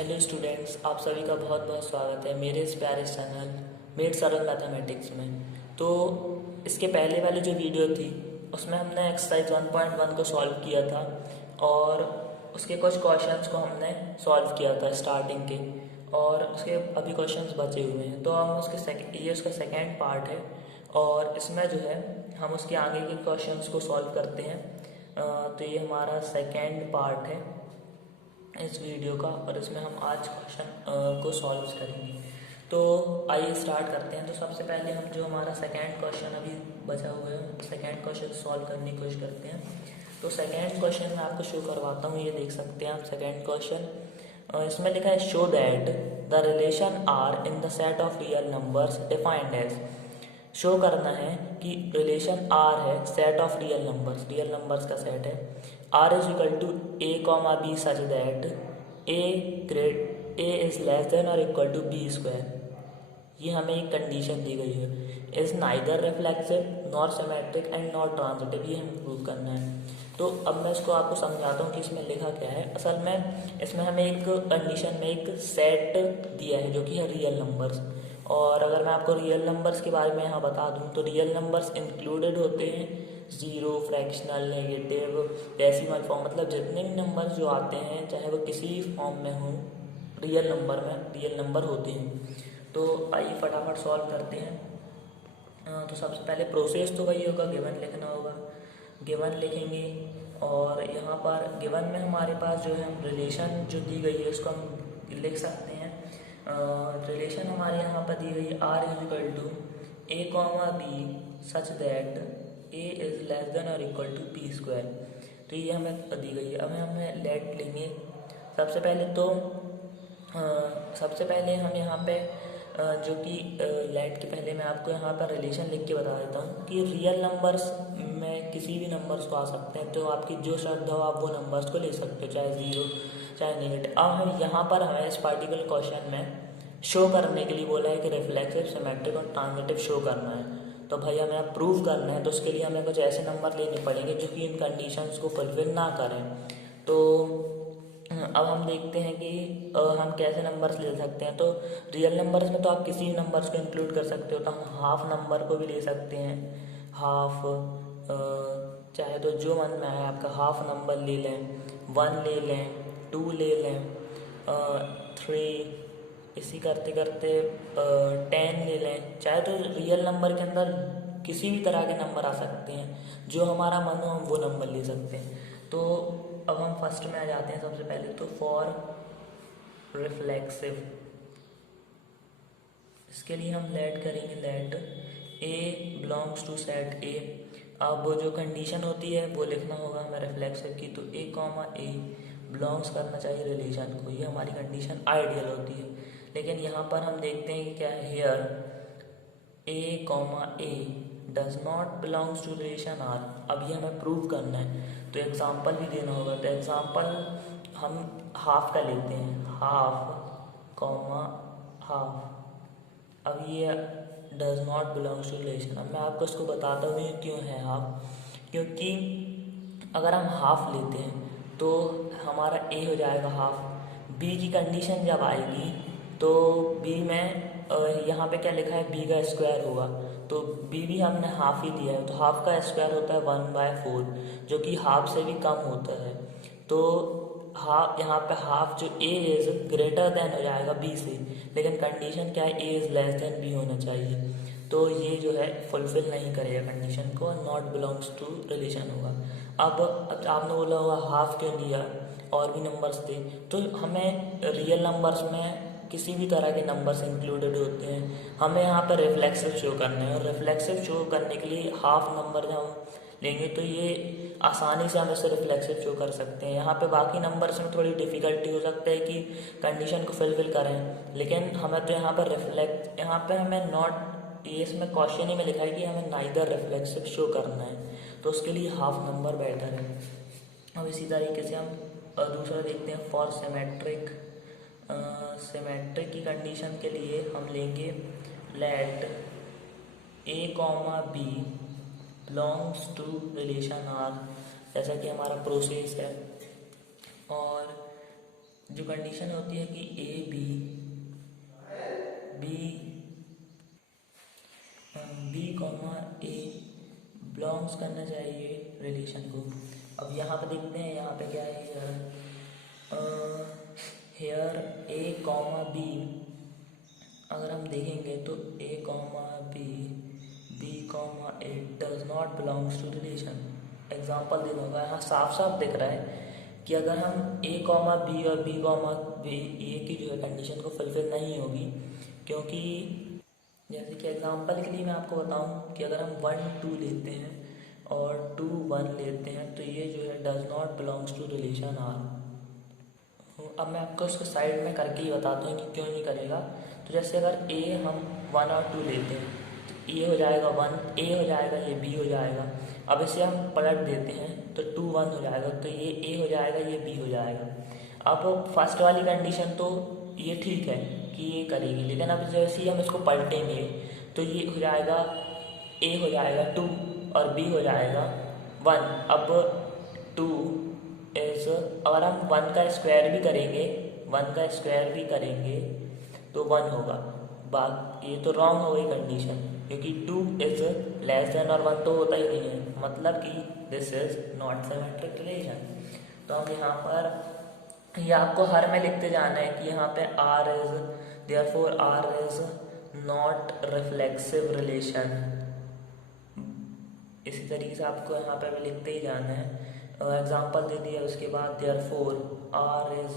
Hello students, आप सभी का बहुत बहुत स्वागत है मेरे इस प्यारे चैनल मेड सरल मैथमेटिक्स में। तो इसके पहले वाली जो वीडियो थी उसमें हमने एक्सरसाइज 1.1 को सॉल्व किया था और उसके कुछ क्वेश्चंस को हमने सॉल्व किया था स्टार्टिंग के, और उसके अभी क्वेश्चंस बचे हुए हैं। तो हम ये उसका सेकेंड पार्ट है और इसमें जो है हम उसके आगे के क्वेश्चंस को सॉल्व करते हैं। तो ये हमारा सेकेंड पार्ट है इस वीडियो का और इसमें हम आज क्वेश्चन को सॉल्व करेंगे। तो आइए स्टार्ट करते हैं। तो सबसे पहले हम जो हमारा सेकेंड क्वेश्चन अभी बचा हुआ है सेकेंड क्वेश्चन सॉल्व करने की कोशिश करते हैं। तो सेकेंड क्वेश्चन मैं आपको शो करवाता हूँ, ये देख सकते हैं आप सेकेंड क्वेश्चन। इसमें लिखा है show that the relation R in the set of real numbers defined as. Show करना है कि रिलेशन आर है सेट ऑफ रियल नंबर्स का सेट है। R is equal to a comma b such that a is less than और equal to b square. ये हमें एक कंडीशन दी गई है। Is neither reflexive nor symmetric and not transitive, ये हमें प्रूव करना है। तो अब मैं इसको आपको समझाता हूँ कि इसमें लिखा क्या है। असल में इसमें हमें एक कंडीशन में एक सेट दिया है जो कि है रियल नंबर्स। और अगर मैं आपको रियल नंबर्स के बारे में यहाँ बता दूँ तो रियल नंबर्स इंक्लूडेड होते हैं zero, fractional, negative, decimal form, मतलब जितने भी नंबर्स जो आते हैं चाहे वो किसी भी फॉर्म में हों रियल नंबर होते हैं। तो आइए फटाफट सॉल्व करते हैं। तो सबसे पहले प्रोसेस तो वही होगा, गिवन लिखना होगा। गिवन लिखेंगे और यहाँ पर गिवन में हमारे पास जो है हम रिलेशन जो दी गई है उसको हम लिख सकते हैं। रिलेशन हमारे यहाँ पर दी गई R is equal to a comma b such that a is less than और इक्वल टू बी स्क्वायर। तो ये हमें दी गई है। अब हमें लेट लेंगे। सबसे पहले हम यहाँ पे जो कि लेट के पहले मैं आपको यहाँ पर रिलेशन लिख के बता देता हूँ कि रियल नंबर्स में किसी भी नंबर्स को आ सकते हैं। तो आपकी जो श्रद्धा हो आप वो नंबर्स को ले सकते हो, चाहे ज़ीरो चाहे नेगेटिव। अब हम यहाँ पर हमें इस पार्टिकुलर क्वेश्चन में शो करने के लिए बोला है कि रिफ्लेक्सिव, सिमेट्रिक और ट्रांजिटिव शो करना है। तो भाई हमें अब प्रूव करना है, तो उसके लिए हमें कुछ ऐसे नंबर लेने पड़ेंगे जो कि इन कंडीशंस को फुलफिल ना करें। तो अब हम देखते हैं कि हम कैसे नंबर्स ले सकते हैं। तो रियल नंबर्स में तो आप किसी भी नंबर्स को इंक्लूड कर सकते हो। तो हम हाफ नंबर को भी ले सकते हैं। हाफ चाहे तो जो मन में आए आपका हाफ नंबर ले लें, 1 ले लें, 2 ले लें, 3, इसी करते करते 10 ले लें। चाहे तो रियल नंबर के अंदर किसी भी तरह के नंबर आ सकते हैं, जो हमारा मन हो हम वो नंबर ले सकते हैं। तो अब हम फर्स्ट में आ जाते हैं। सबसे पहले तो फॉर रिफ्लेक्सिव, इसके लिए हम लेट करेंगे। Let a belongs to set A. अब वो जो कंडीशन होती है वो लिखना होगा हमें रिफ्लेक्सिव की। तो ए कॉमा ए बिलोंग्स करना चाहिए रिलेशन को, ये हमारी कंडीशन आइडियल होती है। लेकिन यहाँ पर हम देखते हैं कि क्या है, here a comma a does not belongs to relation R. अब ये हमें प्रूव करना है, तो एग्जाम्पल भी देना होगा। तो एग्जाम्पल हम हाफ का लेते हैं, हाफ कॉमा हाफ। अब ये does not belongs to relation. अब मैं आपको इसको बताता हूँ ये क्यों है हाफ। क्योंकि अगर हम हाफ लेते हैं तो हमारा ए हो जाएगा हाफ। बी की कंडीशन जब आएगी तो बी में यहाँ पे क्या लिखा है, बी का स्क्वायर होगा। तो बी भी हमने हाफ ही दिया है, तो हाफ का स्क्वायर होता है 1/4, जो कि हाफ से भी कम होता है। तो हाफ यहाँ पे हाफ जो ए इज ग्रेटर देन हो जाएगा बी से, लेकिन कंडीशन क्या है, ए इज लेस देन बी होना चाहिए। तो ये जो है फुलफिल नहीं करेगा कंडीशन को, नॉट बिलोंग्स टू रिलेशन होगा। अब आपने बोला होगा हाफ क्यों दिया, और भी नंबर्स थे। तो हमें रियल नंबर्स में किसी भी तरह के नंबर्स इंक्लूडेड होते हैं। हमें यहाँ पर रिफ्लेक्सिव शो करना है, और रिफ्लेक्सिव शो करने के लिए हाफ नंबर जब हम लेंगे तो ये आसानी से हम इसे रिफ्लेक्सिव शो कर सकते हैं। यहाँ पे बाकी नंबर्स में थोड़ी डिफ़िकल्टी हो सकता है कि कंडीशन को फुलफिल करें, लेकिन हमें तो यहाँ पर यहाँ पे हमें नॉट, ये इसमें क्वेश्चन ही में लिखा है कि हमें नाइदर रिफ्लेक्सिव शो करना है, तो उसके लिए हाफ नंबर बेटर है। अब इसी तरीके से हम दूसरा देखते हैं फॉर सिमेट्रिक। सिमेट्रिक की कंडीशन के लिए हम लेंगे let a comma b belongs to relation R, जैसा कि हमारा प्रोसेस है। और जो कंडीशन होती है कि a b b b comma a belongs करना चाहिए रिलेशन को। अब यहाँ पे देखते हैं, यहाँ पे क्या है, हेयर ए कॉमा बी, अगर हम देखेंगे तो a comma b b comma a does not belongs to relation. Example देना होगा, यहाँ साफ साफ दिख रहा है कि अगर हम ए कॉमा बी और बी कॉमा बी ए की जो है कंडीशन को फुलफिल नहीं होगी, क्योंकि जैसे कि एग्जांपल के लिए मैं आपको बताऊं कि अगर हम 1 2 लेते हैं और 2 1 लेते हैं तो ये जो है does not belongs to relation R. अब मैं आपको उसको साइड में करके ही बताता हूँ कि क्यों नहीं करेगा। तो जैसे अगर ए हम 1 और 2 लेते हैं तो ए हो जाएगा 1, ए हो जाएगा, ये बी हो जाएगा। अब इसे हम पलट देते हैं तो 2 1 हो जाएगा, तो ये ए हो जाएगा, ये बी हो जाएगा। अब फर्स्ट वाली कंडीशन तो ये ठीक है कि ये करेगी, लेकिन अब जैसे ही हम इसको पलटेंगे तो ये हो जाएगा, ए हो जाएगा 2 और बी हो जाएगा 1। अब 2 इज, अगर हम 1 का स्क्वायर भी करेंगे, 1 का स्क्वायर भी करेंगे तो 1 होगा। बात ये तो रॉन्ग हो गई कंडीशन, क्योंकि 2 इज लेस देन और 1 तो होता ही नहीं है, मतलब कि this is not symmetric relation. तो हम यहाँ पर ये आपको हर में लिखते जाना है कि यहाँ पे R is, therefore R is not reflexive relation. इसी तरीके से आपको यहाँ पे भी लिखते ही जाना है। एग्जाम्पल दे दिया, उसके बाद therefore R is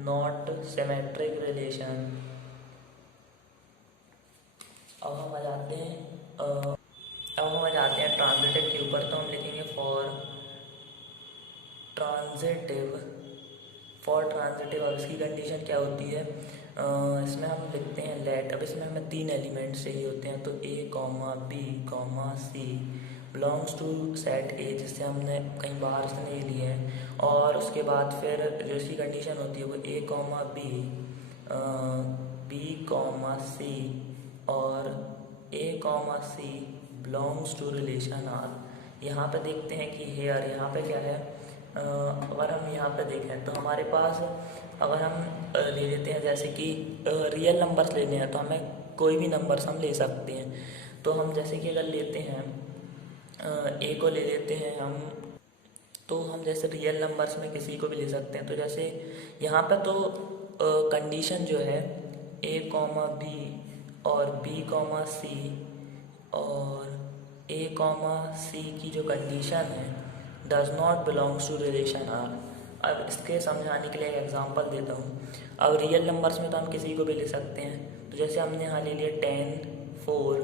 not symmetric relation. अब हम आ जाते हैं ट्रांजिटिव के ऊपर। तो हम लिखेंगे फॉर ट्रांजिटिव। अब इसकी कंडीशन क्या होती है, इसमें हम लिखते हैं लेट। अब इसमें हमें 3 एलिमेंट चाहिए होते हैं, तो a comma b comma c belongs to set A, जिससे हमने कहीं बाहर से नहीं लिए हैं। और उसके बाद फिर जो इसकी कंडीशन होती है वो a comma b b comma c और a comma c belongs to relation R. यहाँ पे देखते हैं कि हेयर, यहाँ पे क्या है, अगर हम यहाँ पे देखें तो हमारे पास अगर हम ले लेते हैं, जैसे कि रियल नंबर्स लेने हैं तो हमें कोई भी नंबर्स हम ले सकते हैं। तो हम जैसे कि अगर लेते हैं ए को ले लेते हैं हम, तो हम जैसे रियल नंबर्स में किसी को भी ले सकते हैं। तो जैसे यहाँ पे तो कंडीशन जो है ए कॉमा बी और बी कॉमा सी और ए कॉमा सी की जो कंडीशन है does not belongs to relation R. अब इसके समझाने के लिए एक एग्जांपल देता हूँ। अब रियल नंबर्स में तो हम किसी को भी ले सकते हैं। तो जैसे हमने यहाँ ले लिया 10 4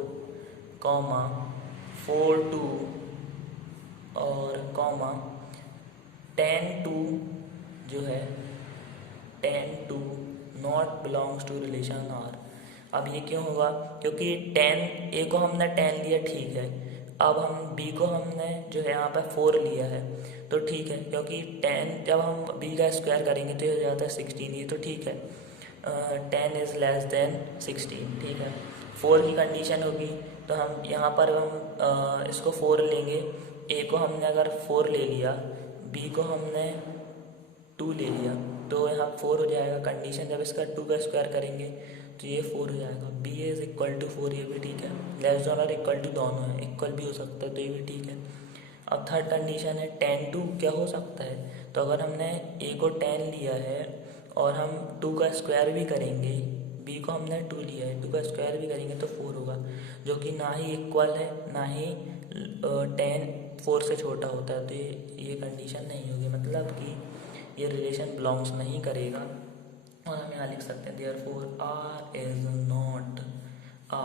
कॉमा 4 2 और कॉमा 10 2 जो है 10 2 not belongs to relation R. अब ये क्यों होगा, क्योंकि 10 ए को हमने 10 लिया, ठीक है। अब हम बी को हमने जो है यहाँ पे 4 लिया है, तो ठीक है, क्योंकि 10 जब हम बी का स्क्वायर करेंगे तो ये हो जाता है 16, ये तो ठीक है। 10 इज़ लेस देन 16, ठीक है। 4 की कंडीशन होगी, तो हम यहाँ पर हम इसको 4 लेंगे। ए को हमने अगर 4 ले लिया, बी को हमने 2 ले लिया, तो यहाँ 4 हो जाएगा। कंडीशन जब इसका 2 का स्क्वायर करेंगे तो ये 4 हो जाएगा। बी इज इक्वल टू 4, ये भी ठीक है। लेस देन और इक्वल टू दोनों है, इक्वल भी हो सकता है, तो ये भी ठीक है। अब थर्ड कंडीशन है 10 2, क्या हो सकता है, तो अगर हमने ए को 10 लिया है और हम 2 का स्क्वायर भी करेंगे, बी को हमने 2 लिया है, 2 का स्क्वायर भी करेंगे तो 4 होगा, जो कि ना ही इक्वल है ना ही 10 4 से छोटा होता है। तो ये कंडीशन नहीं होगी, मतलब कि ये रिलेशन बिलोंग्स नहीं करेगा। और हम यहाँ लिख सकते हैं therefore R is not a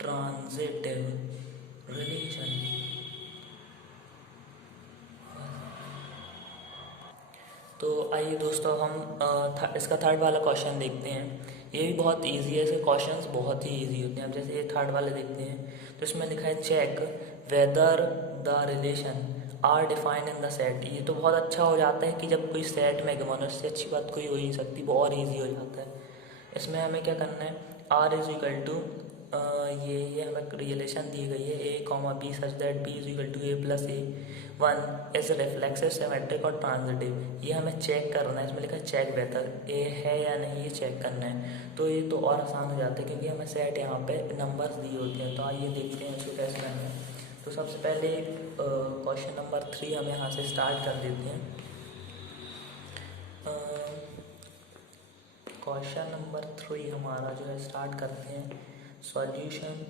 transitive relation. तो आइए दोस्तों हम इसका थर्ड वाला क्वेश्चन देखते हैं। ये भी बहुत इजी है, ऐसे क्वेश्चंस बहुत ही इजी होते हैं। अब जैसे ये थर्ड वाले देखते हैं, तो इसमें लिखा है check whether the relation R define in the set. ये तो बहुत अच्छा हो जाता है कि जब कोई सेट में गमन, उससे अच्छी बात कोई हो ही नहीं सकती, बहुत ईजी हो जाता है। इसमें हमें क्या करना है, आर इज इक्वल टू ये हमें रिलेशन दी गई है a comma b such that b is equal to a plus a one as reflexive symmetric और ट्रांजिटिव। ये हमें चेक करना है, इसमें लिखा है चेक बेहतर ए है या नहीं, ये चेक करना है। तो ये तो और आसान हो जाता है क्योंकि हमें सेट यहाँ पे नंबर्स दिए होते हैं। तो आइए देखते हैं इसको कैसे करना है। तो सबसे पहले क्वेश्चन नंबर 3 हम यहाँ से स्टार्ट कर देते हैं। क्वेश्चन नंबर 3 हमारा जो है स्टार्ट करते हैं सॉल्यूशन।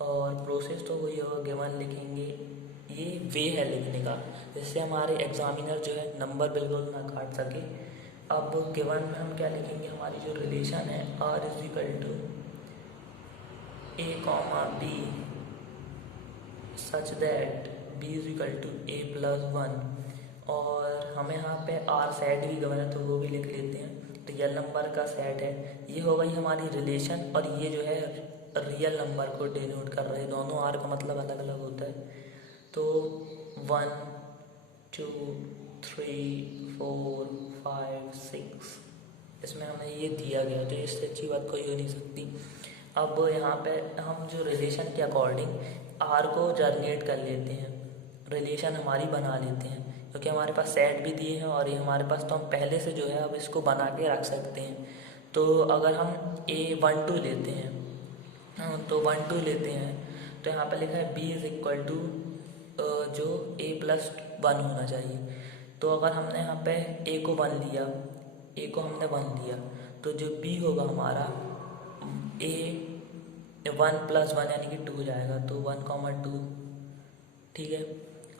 और प्रोसेस तो वही होगा, गिवन लिखेंगे, ये वे है लिखने का जिससे हमारे एग्जामिनर जो है नंबर बिल्कुल ना काट सके। अब गिवन में हम क्या लिखेंगे, हमारी जो रिलेशन है R is equal to a comma b such that b is equal to a plus one. और हमें यहाँ पे आर सेट भी गिवन है तो वो भी लिख लेते हैं। रियल नंबर का सेट है, ये हो गई हमारी रिलेशन, और ये जो है रियल नंबर को डिनोट कर रहे हैं। दोनों आर का मतलब अलग अलग होता है। तो 1 2 3 4 5 6 इसमें हमें ये दिया गया, तो इससे अच्छी बात कोई हो नहीं सकती। अब यहाँ पे हम जो रिलेशन के अकॉर्डिंग आर को जर्नेट कर लेते हैं, रिलेशन हमारी बना लेते हैं क्योंकि हमारे पास सेट भी दिए हैं और ये हमारे पास, तो हम पहले से जो है अब इसको बना के रख सकते हैं। तो अगर हम A12 लेते हैं, तो 1 2 लेते हैं, तो यहाँ पे लिखा है B इज इक्वल टू जो A प्लस 1 होना चाहिए। तो अगर हमने यहाँ पे A को 1 लिया, A को हमने 1 लिया, तो जो B होगा हमारा A 1 प्लस 1 यानी कि 2 हो जाएगा, तो 1,2। ठीक है।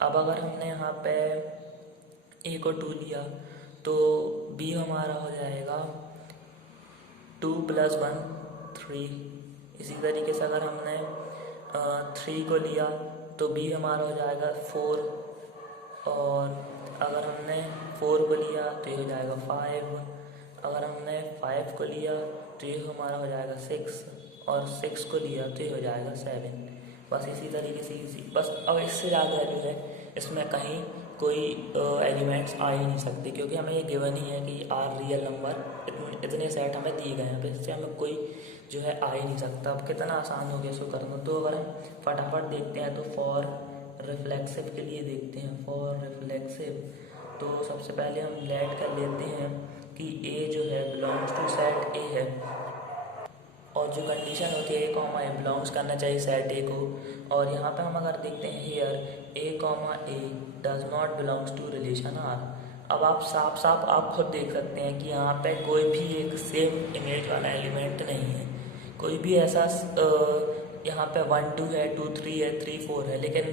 अब अगर हमने यहाँ पे A को 2 लिया तो B हमारा हो जाएगा 2 प्लस 1 3। इसी तरीके से अगर हमने 3 को लिया तो B हमारा हो जाएगा 4, और अगर हमने 4 को लिया तो ये हो जाएगा 5, अगर हमने 5 को लिया तो ये हमारा हो जाएगा 6, और 6 को लिया तो ये हो जाएगा 7। बस इसी तरीके से इसी, बस अब इससे ज़्यादा जो है इसमें कहीं कोई एलिमेंट्स आ ही नहीं सकते क्योंकि हमें ये गिवन ही है कि आर रियल नंबर इतने सेट हमें दिए गए हैं, तो इससे हमें कोई जो है आ ही नहीं सकता। अब कितना आसान हो गया इसको करना। तो अगर हम फटाफट देखते हैं तो फॉर रिफ्लेक्सिव के लिए देखते हैं। फॉर रिफ्लेक्सिव तो सबसे पहले हम लेट कर लेते हैं कि ए जो है बिलोंग्स टू सेट ए है, और जो कंडीशन होती है ए कॉमा ए बिलोंग्स करना चाहिए सेट ए को। और यहाँ पे हम अगर देखते हैं here a comma a does not belongs to relation R. अब आप साफ साफ आप खुद देख सकते हैं कि यहाँ पे कोई भी एक सेम इमेज वाला एलिमेंट नहीं है, कोई भी ऐसा यहाँ पे 1 2 है, 2 3 है, 3 4 है, लेकिन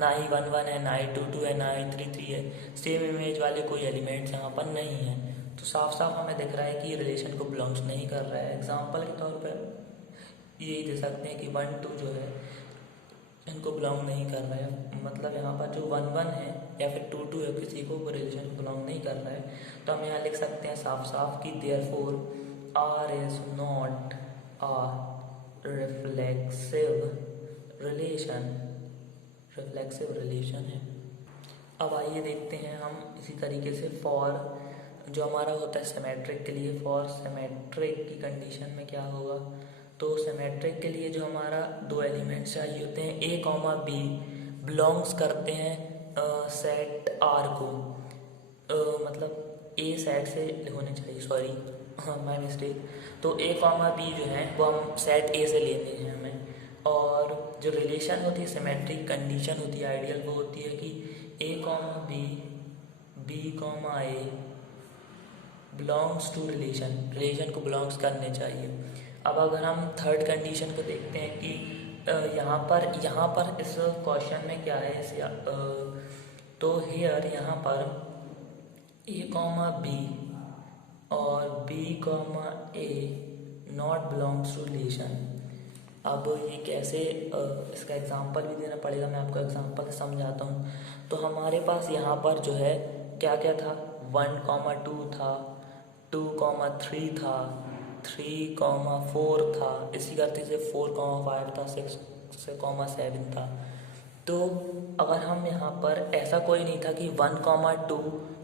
ना ही 1 1 है, ना ही 2 2 है, ना ही 3 3 है। सेम इमेज वाले कोई एलिमेंट्स यहाँ पर नहीं है। तो साफ साफ हमें दिख रहा है कि ये रिलेशन को बिलोंग्स नहीं कर रहा है। एग्जांपल के तौर पर यही दे सकते हैं कि 1 2 जो है इनको बिलोंग नहीं कर रहा है, मतलब यहाँ पर जो 1 1 है या फिर 2 2 है, किसी को वो रिलेशन बिलोंग नहीं कर रहा है। तो हम यहाँ लिख सकते हैं साफ साफ कि therefore R is not a reflexive relation है। अब आइए देखते हैं हम इसी तरीके से फॉर जो हमारा होता है सिमेट्रिक के लिए। फॉर सिमेट्रिक की कंडीशन में क्या होगा, तो सिमेट्रिक के लिए जो हमारा 2 एलिमेंट्स चाहिए होते हैं ए कॉमा बी बिलोंग्स करते हैं सेट आर को, मतलब ए सेट से होने चाहिए, सॉरी हाँ माय मिस्टेक। तो ए कॉमा बी जो है वो हम सेट ए से लेने हैं हमें। और जो रिलेशन होती है सिमेट्रिक कंडीशन होती है आइडियल, वो होती है कि a comma b comma a belongs to relation को बिलोंग्स करने चाहिए। अब अगर हम थर्ड कंडीशन को देखते हैं कि यहाँ पर इस क्वेश्चन में क्या है इस तो हियर यहाँ पर ए कॉमा बी और b comma a not belongs to relation. अब ये कैसे, इसका एग्जांपल भी देना पड़ेगा, मैं आपको एग्जांपल से समझाता हूँ। तो हमारे पास यहाँ पर जो है क्या क्या था, 1,2 था, 2,3 था, 3,4 था, इसी करते से 4,5 था, 6,7 था। तो अगर हम यहाँ पर ऐसा कोई नहीं था कि 1,2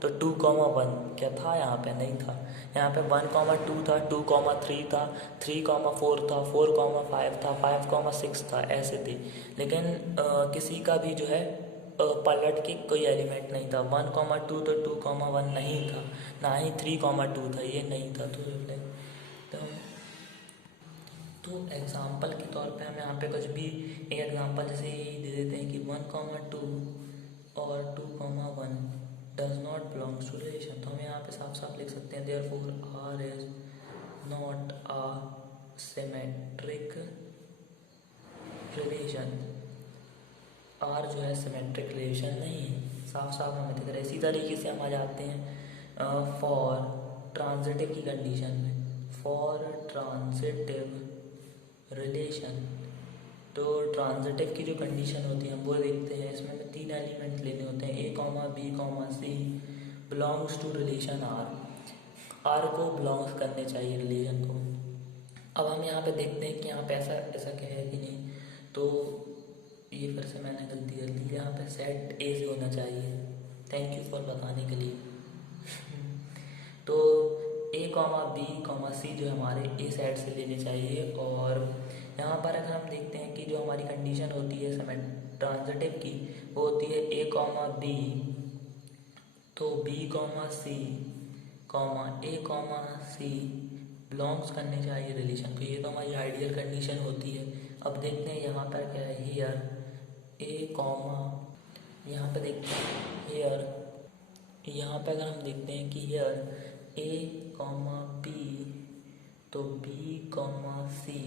तो 2,1 क्या था, यहाँ पे नहीं था। यहाँ पे 1,2 था, 2,3 था, 3,4 था, 4,5 था, 5,6 था, ऐसे थे। लेकिन किसी का भी जो है पलट के कोई एलिमेंट नहीं था। 1,2 तो 2,1 नहीं था, ना ही 3,2 था, ये नहीं था। तो एग्ज़ाम्पल के तौर पे हम यहाँ पे कुछ भी एक एग्ज़ाम्पल जैसे ये दे देते हैं कि 1,2 और 2,1 does not belongs to relation. तो हम यहाँ पे साफ साफ लिख सकते हैं therefore R is not a symmetric relation. R जो है सिमेट्रिक रिलेशन नहीं है, साफ साफ हमें दिख रहा है। इसी तरीके से हम आ जाते हैं फॉर ट्रांजिटिव की कंडीशन में। फॉर ट्रांजिटिव रिलेशन, तो ट्रांजिटिव की जो कंडीशन होती है हम वो देखते हैं। इसमें हमें 3 एलिमेंट लेने होते हैं, a comma b comma c belongs to relation R. R को बिलोंग्स करने चाहिए रिलेशन को। अब हम यहाँ पे देखते हैं कि यहाँ पे ऐसा ऐसा क्या है कि नहीं। तो ये फिर से मैंने गलती कर दी, यहाँ पे सेट ए से होना चाहिए। थैंक यू फॉर बताने के लिए। तो ए कॉमा बी कॉमा सी जो हमारे ए सेट से लेने चाहिए। और यहाँ पर अगर हम देखते हैं कि जो हमारी कंडीशन होती है सेमेट ट्रांजिटिव की, वो होती है ए कॉमा बी, तो बी कॉमा सी कॉमा ए कॉमा सी बिलोंग्स करने चाहिए रिलेशन को। ये तो हमारी आइडियल कंडीशन होती है। अब देखते हैं यहाँ पर क्या है, हियर ए कॉमा, यहाँ पे देखते हैं हियर, यहाँ पे अगर हम देखते हैं कि हियर ए कॉमा बी, तो बी कॉमा सी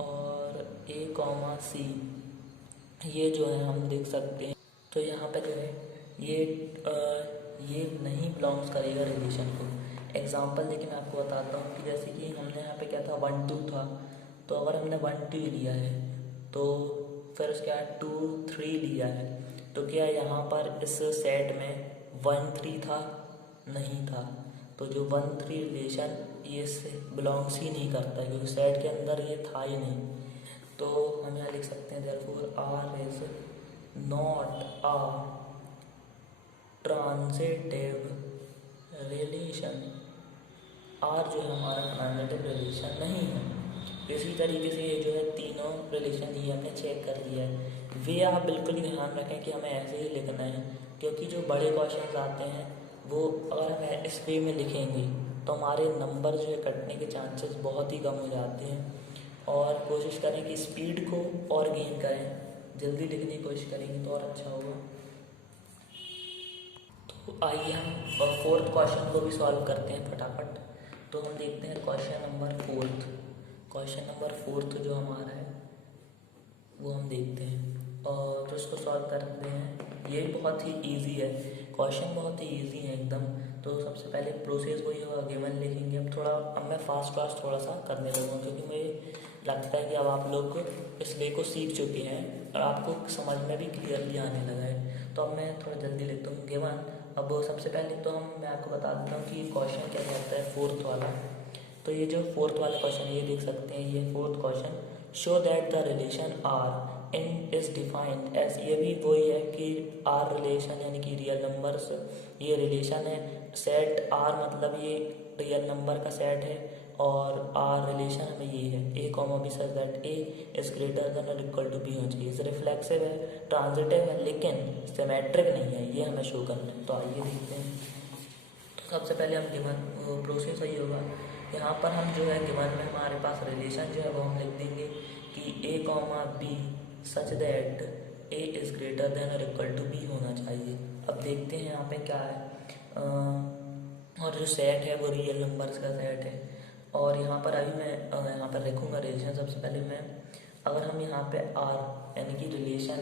और ए कॉमा सी, ये जो है हम देख सकते हैं। तो यहाँ पे जो है ये नहीं बिलोंग्स करेगा रिलेशन को। एग्जांपल देखिए मैं आपको बताता हूँ कि जैसे कि हमने यहाँ पे क्या था 1 2 था, तो अगर हमने 1 2 लिया है तो फिर उसके बाद 2 3 लिया है, तो क्या यहाँ पर इस सेट में 1 3 था, नहीं था। तो जो 1 3 रिलेशन ये से बिलोंग्स ही नहीं करता क्योंकि सेट के अंदर ये था ही नहीं। तो हम यहाँ लिख सकते हैं therefore R is not a transitive relation. R जो है हमारा ट्रांजिटिव रिलेशन नहीं है। इसी तरीके से ये जो है तीनों रिलेशन ये हमने चेक कर लिया है। वे आप बिल्कुल ही ध्यान रखें कि हमें ऐसे ही लिखना है, क्योंकि जो बड़े क्वेश्चंस आते हैं वो अगर हम इस वे में लिखेंगे तो हमारे नंबर जो है कटने के चांसेस बहुत ही कम हो जाते हैं। और कोशिश करें कि स्पीड को और गेन करें, जल्दी लिखने की कोशिश करेंगे तो और अच्छा होगा। तो आइए हम फोर्थ क्वेश्चन को भी सॉल्व करते हैं फटाफट। तो हम देखते हैं question number fourth. Question number fourth जो हमारा है वो हम देखते हैं और उसको सॉल्व करते हैं। ये बहुत ही इजी है, क्वेश्चन बहुत ही इजी है एकदम। तो सबसे पहले प्रोसेस वही होगा, गिवन लिखेंगे। अब मैं फास्ट थोड़ा सा करने लगूँगा क्योंकि मुझे लगता है कि अब आप लोग इस वे को सीख चुके हैं और आपको समझ में भी क्लियरली आने लगा है। तो अब मैं थोड़ा जल्दी लिखता हूँ गिवन। अब सबसे पहले तो मैं आपको बता देता हूँ कि क्वेश्चन क्या कहता है फोर्थ वाला। तो ये जो फोर्थ वाला क्वेश्चन ये देख सकते हैं, ये fourth question, show that the relation R in is defined as. ये भी वही है कि आर रिलेशन यानी कि रियल नंबर्स ये रिलेशन है। सेट आर मतलब ये रियल नंबर का सेट है और आर रिलेशन हमें ये है a comma b such that a is greater than और इक्वल टू बी होना चाहिए। इस रिफ्लेक्सिव है, ट्रांजिटिव है, लेकिन सिमेट्रिक नहीं है, ये हमें शो करना है। तो आइए देखते हैं। तो सबसे पहले हम गिवन प्रोसेस वही होगा, यहाँ पर हम जो है गिवन में हमारे पास रिलेशन जो है वो हम लिख देंगे कि a comma b such that a is greater than और इक्वल टू बी होना चाहिए। अब देखते हैं यहाँ पे क्या है। और जो सेट है वो रियल नंबर्स का सेट है। और यहाँ पर अभी मैं यहाँ पर लिखूँगा रिलेशन। सबसे पहले मैं अगर हम यहाँ पे आर यानी कि रिलेशन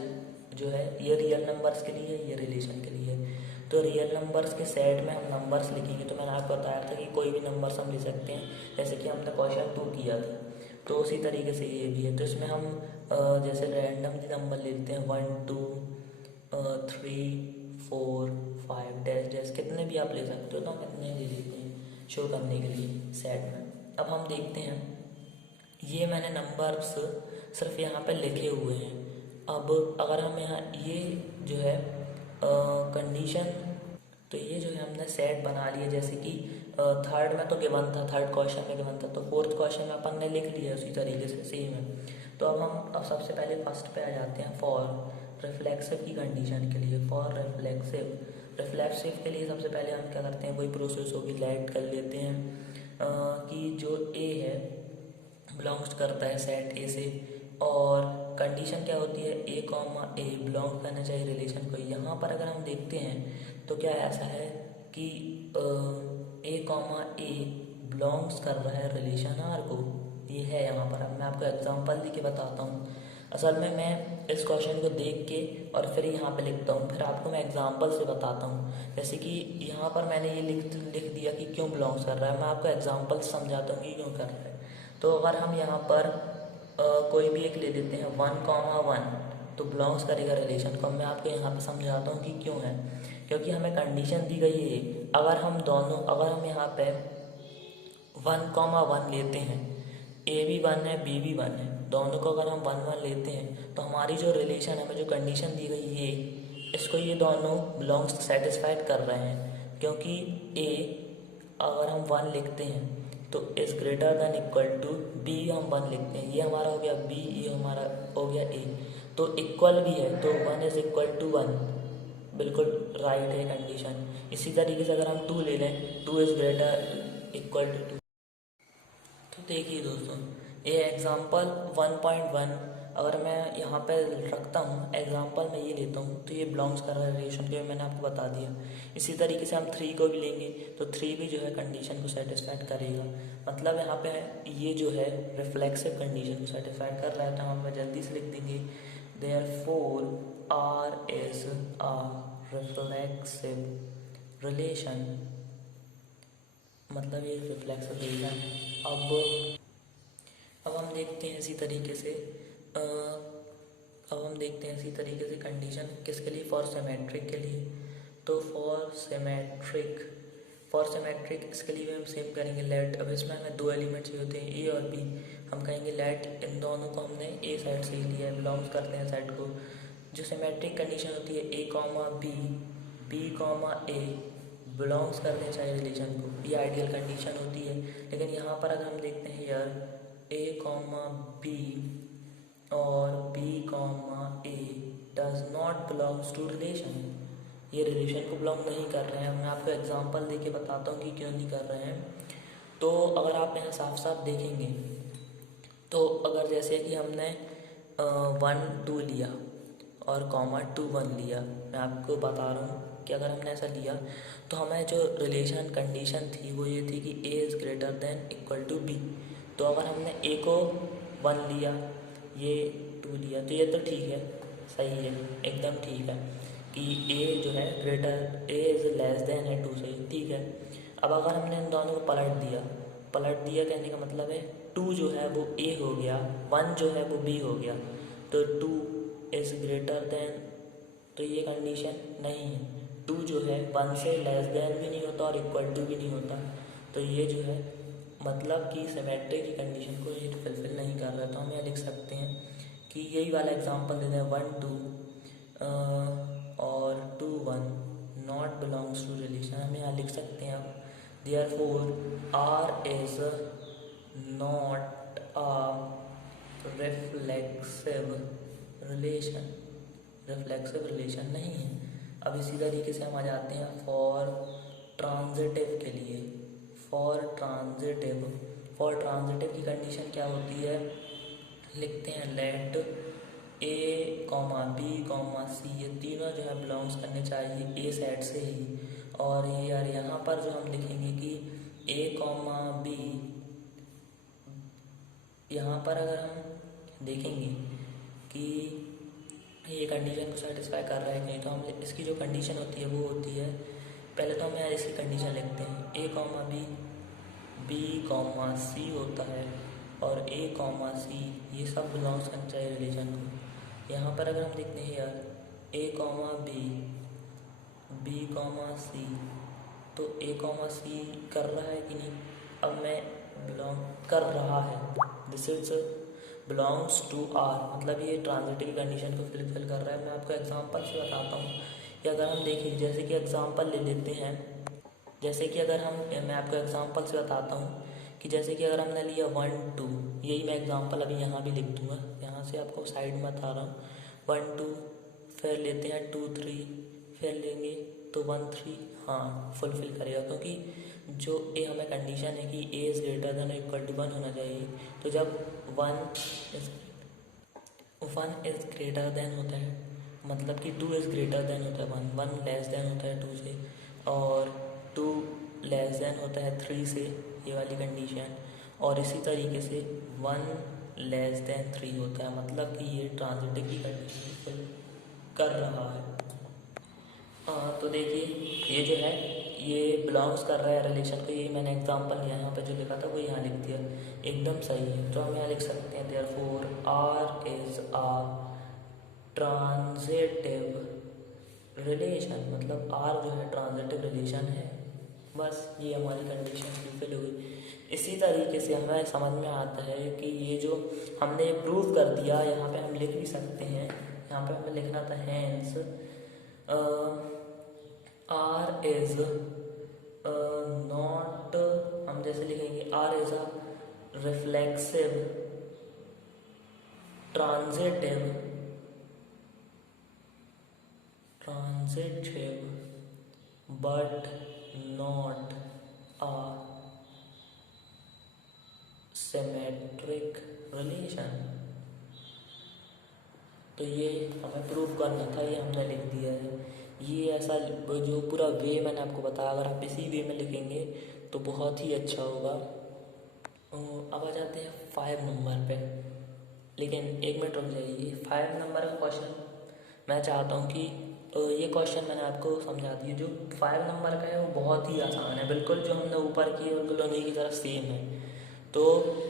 जो है ये रियल नंबर्स के लिए है, ये रिलेशन के लिए है। तो रियल नंबर्स के सेट में हम नंबर्स लिखेंगे। तो मैंने आपको बताया था कि कोई भी नंबर्स हम ले सकते हैं, जैसे कि हमने क्वेश्चन 2 किया था, तो उसी तरीके से ये भी है। तो इसमें हम जैसे रैंडमली नंबर लेते हैं 1 2 3 4 5 डैश डैश, कितने भी आप ले सकते हो। तो हम इतने ले लेते हैं शो करने के लिए सेट में। अब हम देखते हैं, ये मैंने नंबर्स सिर्फ यहाँ पे लिखे हुए हैं अब अगर हम यहाँ ये जो है कंडीशन, तो ये जो है हमने सेट बना लिया, जैसे कि थर्ड में तो गिवन था, थर्ड क्वेश्चन में गिवन था, तो फोर्थ क्वेश्चन में अपन ने लिख लिया उसी तरीके से सेम है। तो अब सबसे पहले फर्स्ट पे आ जाते हैं फॉर रिफ्लेक्सिव की कंडीशन के लिए। फॉर रिफ्लेक्सिव के लिए सबसे पहले हम क्या करते हैं, कोई प्रोसेस होगी लेट कर लेते हैं कि जो ए है बिलोंग्स करता है सेट ए से, और कंडीशन क्या होती है, ए कॉमा ए बिलोंग करना चाहिए रिलेशन को। यहाँ पर अगर हम देखते हैं तो क्या ऐसा है कि ए कॉमा ए बिलोंग्स कर रहा है रिलेशन आर को, ये है यहाँ पर। अब मैं आपको एग्जांपल दे के बताता हूँ। असल में मैं इस क्वेश्चन को देख के और फिर यहाँ पे लिखता हूँ, फिर आपको मैं एग्जांपल से बताता हूँ। जैसे कि यहाँ पर मैंने ये लिख दिया कि क्यों बिलोंग्स कर रहा है, मैं आपको एग्जांपल से समझाता हूँ कि क्यों कर रहा है। तो अगर हम यहाँ पर कोई भी एक ले लेते हैं 1,1, तो बिलोंग्स करेगा रिलेशन को। मैं आपको यहाँ पे समझाता हूँ कि क्यों है, क्योंकि हमें कंडीशन दी गई है। अगर हम यहाँ पे 1,1 लेते हैं, ए भी 1 है बी भी 1 है, दोनों को अगर हम 1,1 लेते हैं तो हमारी जो रिलेशन हमें जो कंडीशन दी गई है, इसको ये दोनों बिलोंग्स सेटिस्फाइड कर रहे हैं। क्योंकि ए अगर हम 1 लिखते हैं तो is greater than equal to b, हम 1 लिखते हैं, ये हमारा हो गया बी, ये हमारा हो गया ए, तो इक्वल भी है, तो 1 इज़ इक्वल टू 1, बिल्कुल राइट है कंडीशन। इसी तरीके से अगर हम 2 ले लें, 2 इज़ ग्रेटर इक्वल टू 2। तो देखिए दोस्तों, ये एग्जांपल 1.1 अगर मैं यहाँ पे रखता हूँ, एग्जांपल में ये लेता हूँ, तो ये बिलोंग्स कर रहा है रिलेशन के, मैंने आपको बता दिया। इसी तरीके से हम 3 को भी लेंगे तो 3 भी जो है कंडीशन को सेटिस्फाइड करेगा। मतलब यहाँ पे ये जो है रिफ्लेक्सिव कंडीशन को सेटिस्फाइड कर रहा है। तो हम जल्दी से लिख देंगे therefore R is a reflexive relation, मतलब ये रिफ्लेक्सिव रिलेशन है। अब हम देखते हैं इसी तरीके से कंडीशन किसके लिए, फॉर सिमेट्रिक के लिए। तो फॉर सिमेट्रिक इसके लिए भी हम सेम करेंगे लेट। अब इसमें हमें 2 एलिमेंट्स ही होते हैं, ए और बी। हम कहेंगे लेट इन दोनों को हमने ए साइड से ही लिया है, बिलोंग्स करते हैं साइड को। जो सिमेट्रिक कंडीशन होती है a comma b, b comma a belongs करने चाहिए रिलेशन को, ये आइडियल कंडीशन होती है। लेकिन यहाँ पर अगर हम देखते हैं यार ए कॉमा बी और b comma a does not belongs to relation, ये रिलेशन को बिलोंग नहीं कर रहे हैं। मैं आपको एग्जांपल देके बताता हूँ कि क्यों नहीं कर रहे हैं। तो अगर आप यहाँ साफ साफ देखेंगे तो अगर जैसे कि हमने 1,2 लिया और कॉमा 2,1 लिया, मैं आपको बता रहा हूँ कि अगर हमने ऐसा लिया तो हमें जो रिलेशन कंडीशन थी वो ये थी कि a is greater than equal to b. तो अगर हमने ए को 1 लिया, ये 2 लिया, तो ये तो ठीक है, सही है, एकदम ठीक है कि ए जो है greater, A is less than है 2 से, ठीक है। अब अगर हमने इन दोनों को पलट दिया कहने का मतलब है 2 जो है वो ए हो गया, 1 जो है वो बी हो गया, तो 2 इज़ ग्रेटर देन, तो ये कंडीशन नहीं है। 2 जो है 1 से लेस देन भी नहीं होता और इक्वल टू भी नहीं होता, तो ये जो है मतलब कि सिमेट्रिक की कंडीशन को ये फुलफिल नहीं कर रहा। तो हम यह लिख सकते हैं कि यही वाला एग्जांपल देते हैं 1, 2 और 2, 1 नॉट बिलोंग्स टू रिलेशन। हम यहाँ लिख सकते हैं अब therefore R is not a reflexive relation नहीं है। अब इसी तरीके से हम आ जाते हैं फॉर ट्रांजिटिव के लिए। फॉर ट्रांजिटिव की कंडीशन क्या होती है, लिखते हैं late a comma b comma सी, ये तीनों जो है बिलोंग्स करने चाहिए ए सेट से ही। और ये यार यहाँ पर जो हम लिखेंगे कि ए कॉमा बी, यहाँ पर अगर हम देखेंगे कि ये कंडीशन को सेटिस्फाई कर रहा है कि नहीं, तो हम इसकी जो कंडीशन होती है वो होती है, पहले तो हम यार इसकी कंडीशन लिखते हैं a comma b, b comma सी होता है, और ए कॉमा सी ये सब बिलोंग्स करना चाहिए रिलेशन को। यहाँ पर अगर हम देखते हैं यार a comma b, b comma सी, तो ए कॉमा सी कर रहा है कि नहीं, अब मैं बिलोंग कर रहा है, this is belongs to R, मतलब ये ट्रांजिटिव कंडीशन को फुलफिल कर रहा है। मैं आपको एग्जांपल से बताता हूँ कि अगर हम देखें, जैसे कि एग्जांपल ले लेते हैं, जैसे कि अगर हम, मैं आपको एग्जांपल से बताता हूँ कि जैसे कि अगर हमने लिया 1 2, यही मैं एग्जांपल अभी यहाँ भी लिख दूँगा, यहाँ से आपको साइड में बता रहा हूँ। 1 2, फिर लेते हैं 2 3, फिर लेंगे तो 1 3, हाँ फुलफिल करेगा, क्योंकि जो ए हमें कंडीशन है कि a is greater than equal to 1 होना चाहिए। तो जब 1 इज़ ग्रेटर देन होता है, मतलब कि 2 इज़ ग्रेटर देन होता है 1 लेस देन होता है 2 से, और 2 लेस देन होता है 3 से, ये वाली कंडीशन। और इसी तरीके से 1 लेस देन 3 होता है, मतलब कि ये ट्रांजिटिव की कंडीशन कर रहा है। तो देखिए ये जो है ये बिलोंग्स कर रहा है रिलेशन को, ये मैंने एग्जांपल लिया, यहाँ पे जो लिखा था वो यहाँ लिख दिया, एकदम सही है। तो हम यहाँ लिख सकते हैं therefore R is a transitive relation, मतलब आर जो है ट्रांजिटिव रिलेशन है। बस ये हमारी कंडीशन फुलफिल हो गई। इसी तरीके से हमें समझ में आता है कि ये जो हमने प्रूव कर दिया, यहाँ पे हम लिख भी सकते हैं, यहाँ पे हमें लिखना था हैंस आर इज नॉट, हम जैसे लिखेंगे R is a reflexive transitive but not a symmetric relation. तो ये हमें प्रूव करना था, ये हमने लिख दिया है। ये ऐसा जो पूरा वे मैंने आपको बताया, अगर आप इसी वे में लिखेंगे तो बहुत ही अच्छा होगा। अब आ जाते हैं 5 नंबर पे, लेकिन 1 मिनट रुक जाइए। 5 नंबर का क्वेश्चन मैं चाहता हूँ कि ये क्वेश्चन मैंने आपको समझा दिया। जो 5 नंबर का है वो बहुत ही आसान है, बिल्कुल जो हमने ऊपर किए बिल्कुल उन्हीं की तरफ सेम है। तो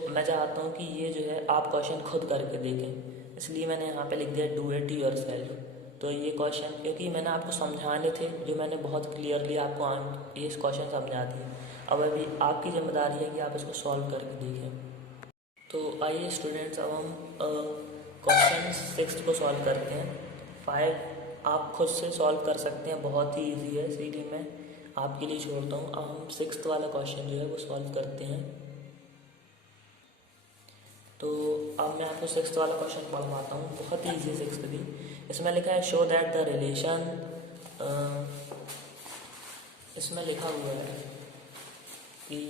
मैं चाहता हूँ कि ये जो है आप क्वेश्चन खुद करके देखें, इसलिए मैंने यहाँ पे लिख दिया डू इट योरसेल्फ। तो ये क्वेश्चन क्योंकि मैंने आपको समझाने थे, जो मैंने बहुत क्लियरली आपको ये क्वेश्चन समझा दिए। अब अभी आपकी जिम्मेदारी है कि आप इसको सॉल्व करके देखें। तो आइए स्टूडेंट्स, अब हम क्वेश्चन 6 को सॉल्व करते हैं। 5 आप खुद से सॉल्व कर सकते हैं, बहुत ही इजी है, इसीलिए मैं आपके लिए छोड़ता हूँ। अब हम 6 वाला क्वेश्चन जो है वो सॉल्व करते हैं। तो अब मैं आपको 6 वाला क्वेश्चन पढ़वाता हूँ, बहुत ही ईजी 6 भी। इसमें लिखा है शो दैट द रिलेशन, इसमें लिखा हुआ है कि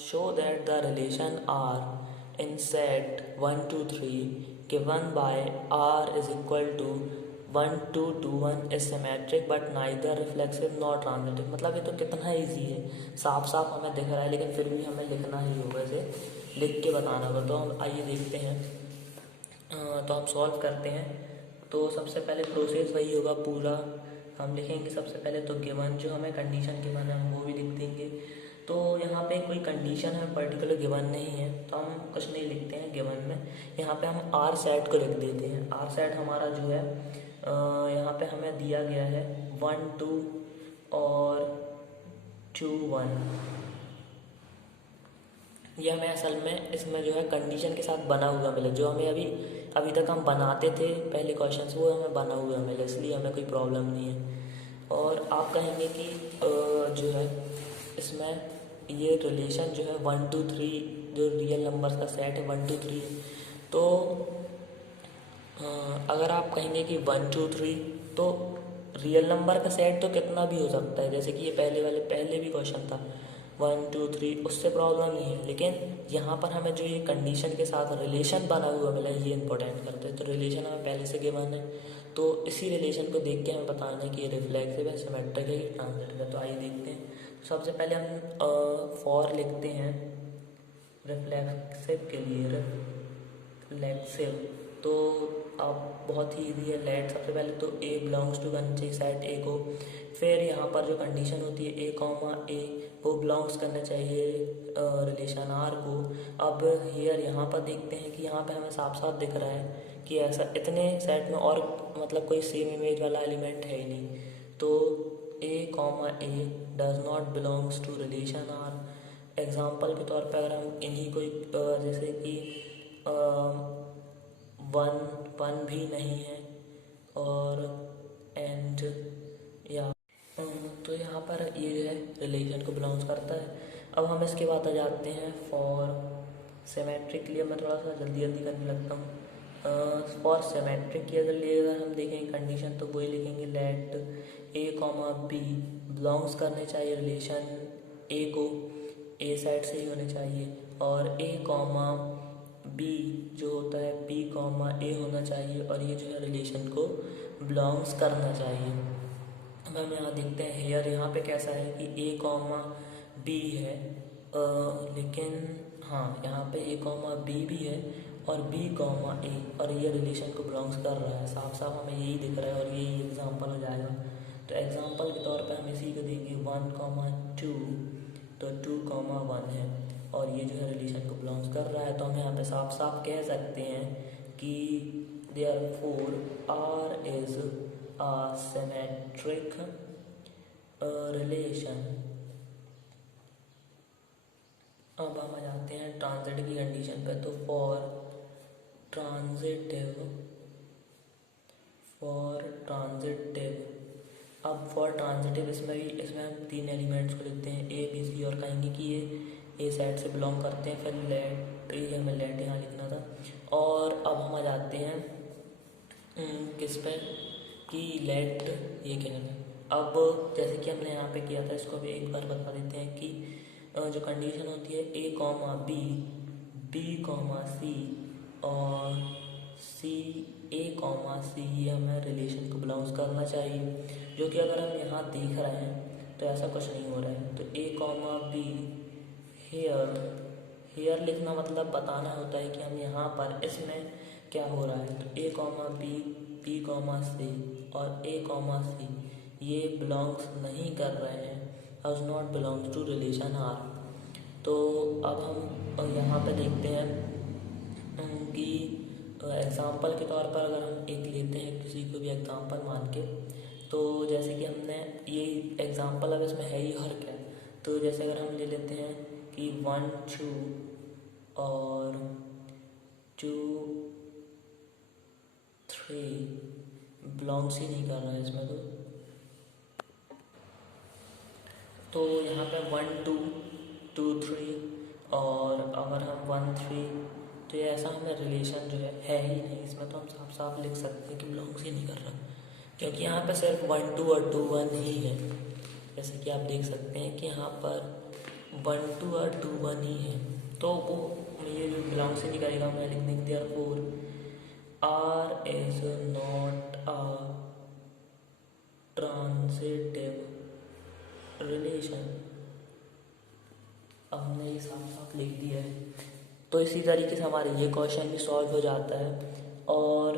show that the relation R in set 1 2 3 given by r is equal to 1 2 2 1 is symmetric but neither reflexive nor transitive। मतलब ये तो कितना ईजी है, साफ साफ हमें दिख रहा है, लेकिन फिर भी हमें लिखना ही होगा, इसे लिख के बताना होगा। तो हम आइए देखते हैं, तो हम सॉल्व करते हैं। तो सबसे पहले प्रोसेस वही होगा पूरा, हम लिखेंगे सबसे पहले तो गिवन, जो हमें कंडीशन गिवन है हम वो भी लिख देंगे। तो यहाँ पे कोई कंडीशन है पर्टिकुलर गिवन नहीं है, तो हम कुछ नहीं लिखते हैं गिवन में। यहाँ पे हम आर सेट को लिख देते हैं। आर सेट हमारा जो है यहाँ पे हमें दिया गया है 1 2 और 2 1। ये हमें असल में इसमें जो है कंडीशन के साथ बना हुआ मिले, जो हमें अभी तक हम बनाते थे पहले क्वेश्चन से, वो हमें बना हुआ मिले, इसलिए हमें कोई प्रॉब्लम नहीं है। और आप कहेंगे कि जो है इसमें ये रिलेशन जो है 1 2 3, जो रियल नंबर्स का सेट है 1 2 3, तो अगर आप कहेंगे कि 1 2 3 तो रियल नंबर का सेट तो कितना भी हो सकता है, जैसे कि ये पहले भी क्वेश्चन था 1 2 3, उससे प्रॉब्लम नहीं है। लेकिन यहाँ पर हमें जो ये कंडीशन के साथ रिलेशन बना हुआ मिला है, ये इंपॉर्टेंट करते हैं। तो रिलेशन हमें पहले से गिवन है, तो इसी रिलेशन को देख के हमें बताना है कि ये रिफ्लेक्सिव है, सिमेट्रिक है, ट्रांजिटिव है। तो आइए देखते हैं। सबसे पहले हम फॉर लिखते हैं रिफ्लेक्सिव के लिए, रिफ्लेक्सिव तो अब बहुत ही ईजी है। लेट सबसे पहले तो ए बिलोंग्स टू करना चाहिए सेट ए को, फिर यहाँ पर जो कंडीशन होती है ए कॉमा ए, वो बिलोंग्स करना चाहिए रिलेशन आर को। अब हियर यहाँ पर देखते हैं कि यहाँ पे हमें साफ साफ दिख रहा है कि ऐसा इतने सेट में और मतलब कोई सेम इमेज वाला एलिमेंट है ही नहीं। तो a comma a does not belongs to relation R example के तौर पर अगर हम इन्हीं को जैसे कि वन वन भी नहीं है और एंड या तो यहाँ पर ये जो है रिलेशन को बिलोंग्स करता है। अब हम इसके बाद आ जाते हैं फॉर सिमेट्रिक के लिए। मैं थोड़ा सा जल्दी जल्दी करने लगता हूँ। फॉर सिमेट्रिक की अगर हम देखेंगे कंडीशन तो वही लिखेंगे late a comma b belongs करने चाहिए रिलेशन ए को, ए साइड से ही होने चाहिए, और ए कॉमा बी जो होता है बी कॉमा ए होना चाहिए, और ये जो है रिलेशन को बिलोंग्स करना चाहिए। अब हम यहाँ देखते हैं हेयर यहाँ पे कैसा है कि ए कॉमा बी है, लेकिन हाँ यहाँ पे ए कॉमा बी भी है और बी कॉमा ए, और ये रिलेशन को बिलोंग्स कर रहा है। साफ साफ हमें यही दिख रहा है और यही एग्जांपल हो जाएगा। तो एग्जांपल के तौर पे हम इसी को देंगे 1, 2, तो 2, 1 है और ये जो है रिलेशन को बिलोंग्स कर रहा है। तो हम यहाँ पे साफ साफ कह सकते हैं कि therefore R is a symmetric relation। अब हम आ जाते हैं ट्रांजिटिव की कंडीशन पे। तो फॉर ट्रांजिटिव अब फॉर ट्रांजिटिव इसमें हम 3 एलिमेंट्स को लिखते हैं ए बी सी, और कहेंगे कि ये ए साइड से बिलोंग करते हैं। फिर लेट, ये हमें लेट यहाँ लिखना था। और अब हम आ जाते हैं किस पे कि लेट ये कहना है। अब जैसे कि हमने यहाँ पे किया था, इसको भी एक बार बता देते हैं कि जो कंडीशन होती है a comma b, b comma c और सी ए कॉमा सी, ये हमें रिलेशन को बिलोंग्स करना चाहिए। जो कि अगर हम यहाँ देख रहे हैं तो ऐसा कुछ नहीं हो रहा है। तो ए कॉमा बी हेयर लिखना मतलब बताना होता है कि हम यहाँ पर इसमें क्या हो रहा है। तो a comma b, b comma c और ए कॉमा सी ये बिलोंग्स नहीं कर रहे हैं, does not belongs to relation R. तो अब हम यहाँ पे देखते हैं कि एग्जाम्पल के तौर पर अगर हम एक लेते हैं किसी को भी एग्जाम्पल मान के, तो जैसे कि हमने ये एग्जाम्पल अब इसमें है ही हर क्या। तो जैसे अगर हम ले लेते हैं कि 1, 2 और 2, 3 बिलोंग्स ही नहीं कर रहा है इसमें। तो यहाँ पे 1, 2, 2, 3 और अगर हम 1, 3, तो ये ऐसा हमें रिलेशन जो है ही नहीं इसमें। तो हम साफ साफ लिख सकते हैं कि बिलोंग्स ही नहीं कर रहा, क्योंकि यहाँ पे सिर्फ 1, 2 और 2, 1 ही है। जैसे कि आप देख सकते हैं कि यहाँ पर 1, 2 और 2, 1 ही है। तो वो ये जो बिलोंग्स ही नहीं करेगा, मैं लिख देंगे therefore R is not a transitive relation. अब हमने ये साफ साफ लिख दिया है। तो इसी तरीके से हमारे ये क्वेश्चन भी सॉल्व हो जाता है। और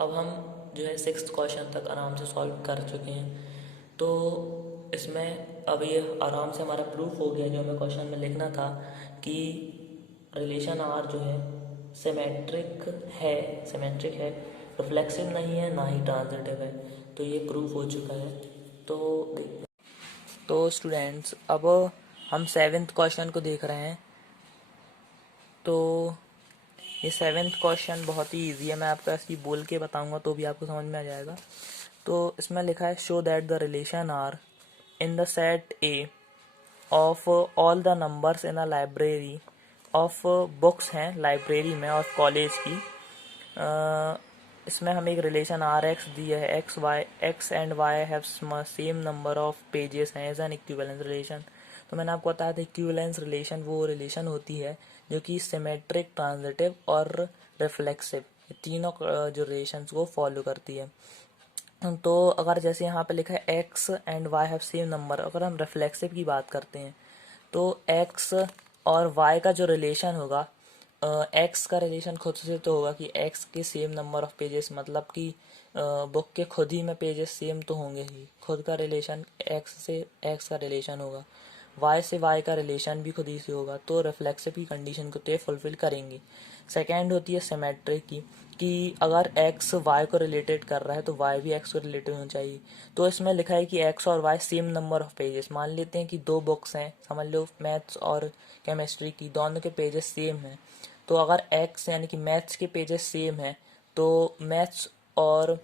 अब हम जो है 6th क्वेश्चन तक आराम से सॉल्व कर चुके हैं। तो इसमें अब ये आराम से हमारा प्रूफ हो गया जो हमें क्वेश्चन में लिखना था कि रिलेशन आर जो है सिमेट्रिक है, रिफ्लेक्सिव नहीं है, ना ही ट्रांजिटिव है। तो ये प्रूफ हो चुका है। तो देखते, तो स्टूडेंट्स अब हम 7th क्वेश्चन को देख रहे हैं। तो ये 7th क्वेश्चन बहुत ही इजी है, मैं आपको ऐसे ही बोल के बताऊंगा तो भी आपको समझ में आ जाएगा। तो इसमें लिखा है show that the relation R in the set A of all the numbers in a library of books हैं लाइब्रेरी में ऑफ कॉलेज की। इसमें हमें एक रिलेशन आर एक्स दिया है, x and y have same number of pages हैं as an equivalence relation. तो मैंने आपको बताया था इक्विवेलेंस रिलेशन वो रिलेशन होती है जो कि सिमेट्रिक, ट्रांजिटिव और रिफ्लेक्सिव, ये तीनों जो रिलेशंस को फॉलो करती है। तो अगर जैसे यहाँ पे लिखा है x and y have same number, अगर हम रिफ्लेक्सिव की बात करते हैं तो एक्स और वाई का जो रिलेशन होगा, एक्स का रिलेशन खुद से तो होगा कि एक्स के सेम नंबर ऑफ पेजेस, मतलब कि बुक के खुद ही में पेजेस सेम तो होंगे ही, खुद का रिलेशन एक्स से एक्स का रिलेशन होगा। वाई से वाई का रिलेशन भी खुद ही से होगा, तो रिफ्लेक्सिव की कंडीशन को तो ये फुलफिल करेंगी। सेकेंड होती है सिमेट्रिक की, कि अगर एक्स वाई को रिलेटेड कर रहा है तो वाई भी एक्स को रिलेटेड होना चाहिए। तो इसमें लिखा है कि एक्स और y same number of pages, मान लेते हैं कि दो बुक्स हैं, समझ लो मैथ्स और केमिस्ट्री की, दोनों के पेजेस सेम हैं। तो अगर एक्स यानी कि मैथ्स के पेजेस सेम हैं तो मैथ्स और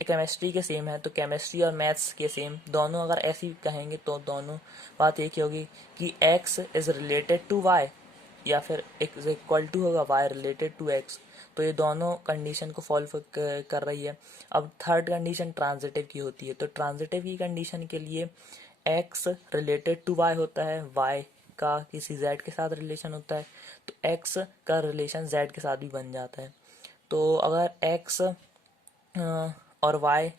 केमिस्ट्री के सेम है तो केमिस्ट्री और मैथ्स के सेम, दोनों अगर ऐसे ही कहेंगे तो दोनों बात एक ही होगी कि x is related to y, या फिर x इज इक्वल टू होगा y रिलेटेड टू x। तो ये दोनों कंडीशन को फॉलो कर रही है। अब थर्ड कंडीशन ट्रांजिटिव की होती है, तो ट्रांजिटिव की कंडीशन के लिए x रिलेटेड टू y होता है, y का किसी z के साथ रिलेशन होता है, तो x का रिलेशन z के साथ भी बन जाता है। तो अगर x और y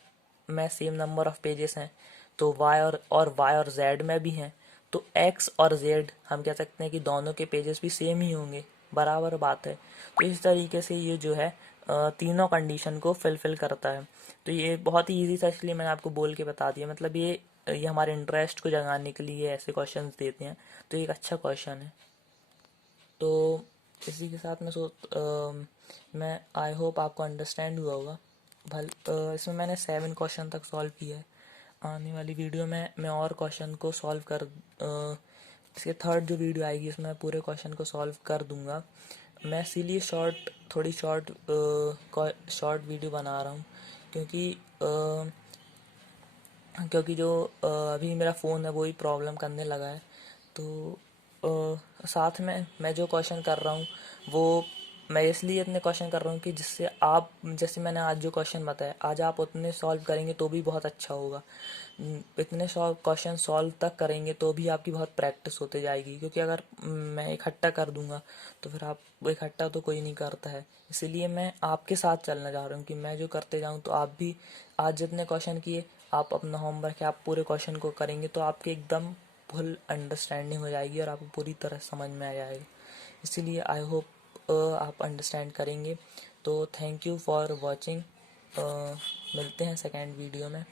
में सेम नंबर ऑफ पेजेस हैं तो y और y और z में भी हैं, तो x और z हम कह सकते हैं कि दोनों के पेजेस भी सेम ही होंगे, बराबर बात है। तो इस तरीके से ये जो है तीनों कंडीशन को फिल करता है। तो ये बहुत ही ईजी था, इसलिए मैंने आपको बोल के बता दिया। मतलब ये हमारे इंटरेस्ट को जगाने के लिए ऐसे क्वेश्चंस देते हैं, तो ये एक अच्छा क्वेश्चन है। तो इसी के साथ मैं आई होप आपको अंडरस्टैंड हुआ होगा। इसमें मैंने 7 क्वेश्चन तक सॉल्व किया है। आने वाली वीडियो में मैं और क्वेश्चन को सॉल्व कर इसके थर्ड जो वीडियो आएगी इसमें मैं पूरे क्वेश्चन को सॉल्व कर दूंगा। मैं इसीलिए थोड़ी शॉर्ट वीडियो बना रहा हूँ, क्योंकि जो अभी मेरा फ़ोन है वो ही प्रॉब्लम करने लगा है। तो साथ में मैं जो क्वेश्चन कर रहा हूँ वो मैं इसलिए इतने क्वेश्चन कर रहा हूँ कि जिससे आप, जैसे मैंने आज जो क्वेश्चन बताया, आज आप उतने सॉल्व करेंगे तो भी बहुत अच्छा होगा। इतने क्वेश्चन सॉल्व तक करेंगे तो भी आपकी बहुत प्रैक्टिस होते जाएगी, क्योंकि अगर मैं इकट्ठा कर दूंगा तो फिर आप इकट्ठा तो कोई नहीं करता है। इसीलिए मैं आपके साथ चलना चाह रहा हूँ कि मैं जो करते जाऊँ, तो आप भी आज जितने क्वेश्चन किए, आप अपना होमवर्क है आप पूरे क्वेश्चन को करेंगे तो आपके एकदम फुल अंडरस्टैंडिंग हो जाएगी और आपको पूरी तरह समझ में आ जाएगा। इसीलिए आई होप आप अंडरस्टैंड करेंगे। तो थैंक यू फॉर वॉचिंग। मिलते हैं सेकेंड वीडियो में।